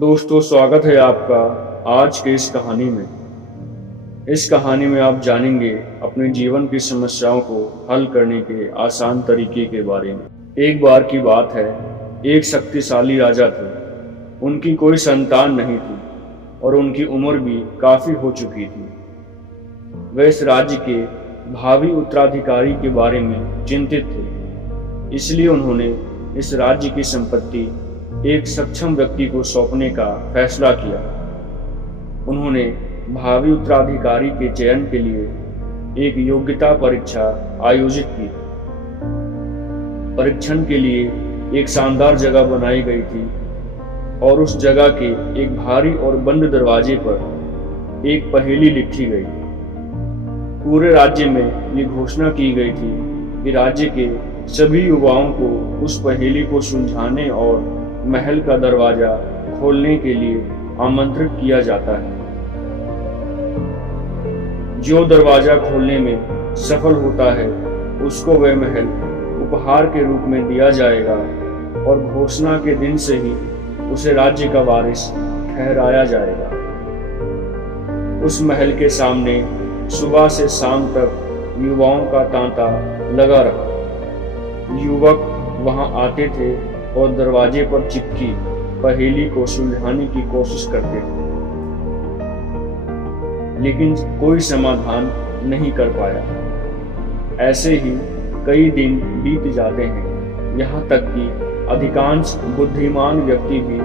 दोस्तों, स्वागत है आपका आज के इस कहानी में। इस कहानी में आप जानेंगे अपने जीवन की समस्याओं को हल करने के आसान तरीके के बारे में। एक बार की बात है, एक शक्तिशाली राजा थे। उनकी कोई संतान नहीं थी और उनकी उम्र भी काफी हो चुकी थी। वे इस राज्य के भावी उत्तराधिकारी के बारे में चिंतित थे, इसलिए उन्होंने इस राज्य की संपत्ति एक सक्षम व्यक्ति को सौंपने का फैसला किया। उन्होंने भावी उत्तराधिकारी के चयन के लिए एक योग्यता परीक्षा आयोजित की। परीक्षण के लिए एक शानदार जगह बनाई गई थी और उस जगह के एक भारी और बंद दरवाजे पर एक पहेली लिखी गई। पूरे राज्य में ये घोषणा की गई थी कि राज्य के सभी युवाओं को उस पहेली को सुलझाने और महल का दरवाजा खोलने के लिए आमंत्रित किया जाता है। जो दरवाजा खोलने में सफल होता है उसको वह महल उपहार के रूप में दिया जाएगा और घोषणा के दिन से ही उसे राज्य का वारिस ठहराया जाएगा। उस महल के सामने सुबह से शाम तक युवाओं का तांता लगा रहा। युवक वहां आते थे और दरवाजे पर चिपकी पहेली को सुलझाने की कोशिश करते थे, लेकिन कोई समाधान नहीं कर पाया। ऐसे ही कई दिन बीत जाते हैं, यहाँ तक कि अधिकांश बुद्धिमान व्यक्ति भी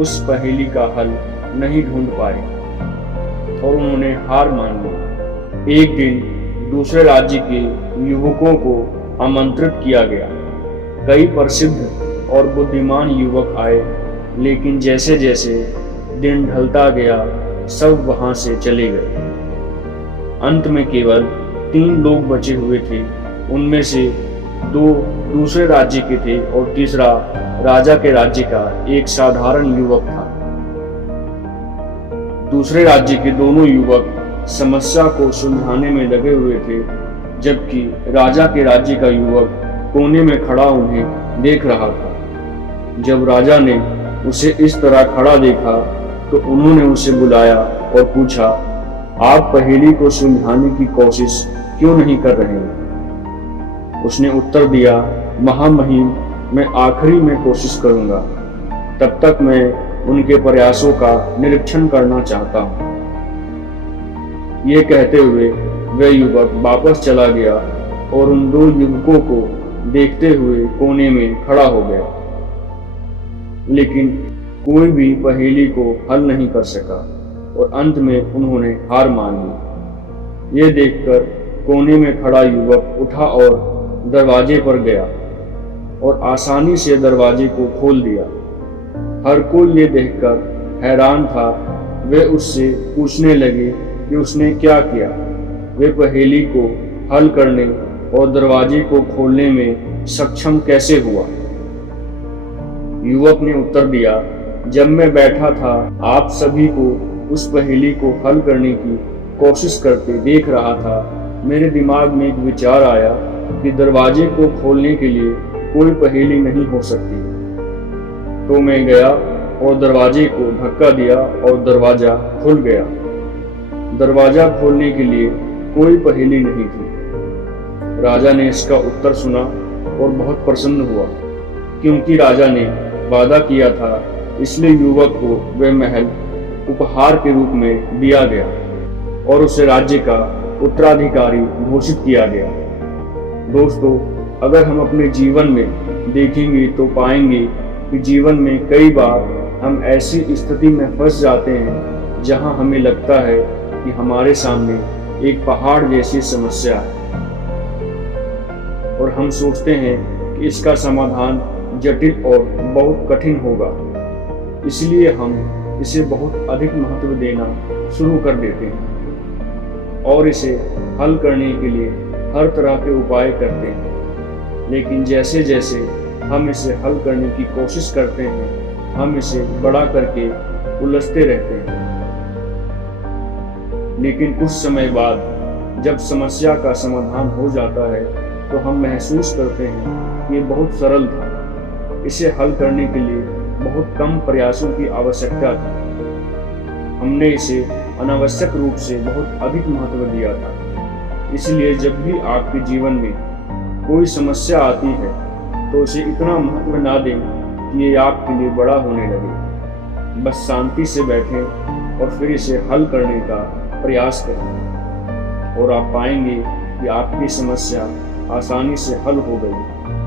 उस पहेली का हल नहीं ढूंढ पाए और उन्होंने हार मान ली। एक दिन दूसरे राज्य के युवकों को आमंत्रित किया गया। कई प्रसिद्ध और बुद्धिमान युवक आए, लेकिन जैसे जैसे दिन ढलता गया सब वहां से चले गए। अंत में केवल 3 लोग बचे हुए थे। उनमें से 2 दूसरे राज्य के थे और तीसरा राजा के राज्य का एक साधारण युवक था। दूसरे राज्य के दोनों युवक समस्या को सुलझाने में लगे हुए थे, जबकि राजा के राज्य का युवक कोने में खड़ा उन्हें देख रहा था। जब राजा ने उसे इस तरह खड़ा देखा तो उन्होंने उसे बुलाया और पूछा, आप पहेली को सुलझाने की कोशिश क्यों नहीं कर रहे हैं? उसने उत्तर दिया, महामहिम, मैं आखिरी में कोशिश करूंगा। तब तक मैं उनके प्रयासों का निरीक्षण करना चाहता हूं। ये कहते हुए वह युवक वापस चला गया और उन 2 युवकों को देखते हुए कोने में खड़ा हो गया, लेकिन कोई भी पहेली को हल नहीं कर सका और अंत में उन्होंने हार मान ली। ये देखकर कोने में खड़ा युवक उठा और दरवाजे पर गया और आसानी से दरवाजे को खोल दिया। हर कोई ये देखकर हैरान था। वे उससे पूछने लगे कि उसने क्या किया। वे पहेली को हल करने और दरवाजे को खोलने में सक्षम कैसे हुआ? युवक ने उत्तर दिया, जब मैं बैठा था आप सभी को उस पहेली को हल करने की कोशिश करते देख रहा था, मेरे दिमाग में एक विचार आया कि दरवाजे को खोलने के लिए कोई पहेली नहीं हो सकती। तो मैं गया और दरवाजे को धक्का दिया और दरवाजा खुल गया। दरवाजा खोलने के लिए कोई पहेली नहीं थी। राजा ने इसका उत्तर सुना और बहुत प्रसन्न हुआ, क्योंकि राजा ने वादा किया था, इसलिए युवक को वह महल उपहार के रूप में दिया गया और उसे राज्य का उत्तराधिकारी घोषित किया गया। दोस्तों, अगर हम अपने जीवन में देखेंगे तो पाएंगे कि जीवन में कई बार हम ऐसी स्थिति में फंस जाते हैं जहां हमें लगता है कि हमारे सामने एक पहाड़ जैसी समस्या है और हम सोचते हैं कि इसका समाधान जटिल और बहुत कठिन होगा, इसलिए हम इसे बहुत अधिक महत्व देना शुरू कर देते हैं और इसे हल करने के लिए हर तरह के उपाय करते हैं। लेकिन जैसे जैसे हम इसे हल करने की कोशिश करते हैं, हम इसे बड़ा करके उलझते रहते हैं। लेकिन कुछ समय बाद जब समस्या का समाधान हो जाता है तो हम महसूस करते हैं कि ये बहुत सरल था। इसे हल करने के लिए बहुत कम प्रयासों की आवश्यकता थी। हमने इसे अनावश्यक रूप से बहुत अधिक महत्व दिया था। इसलिए जब भी आपके जीवन में कोई समस्या आती है तो उसे इतना महत्व ना दें कि ये आपके लिए बड़ा होने लगे। बस शांति से बैठें और फिर इसे हल करने का प्रयास करें और आप पाएंगे कि आपकी समस्या आसानी से हल हो गई।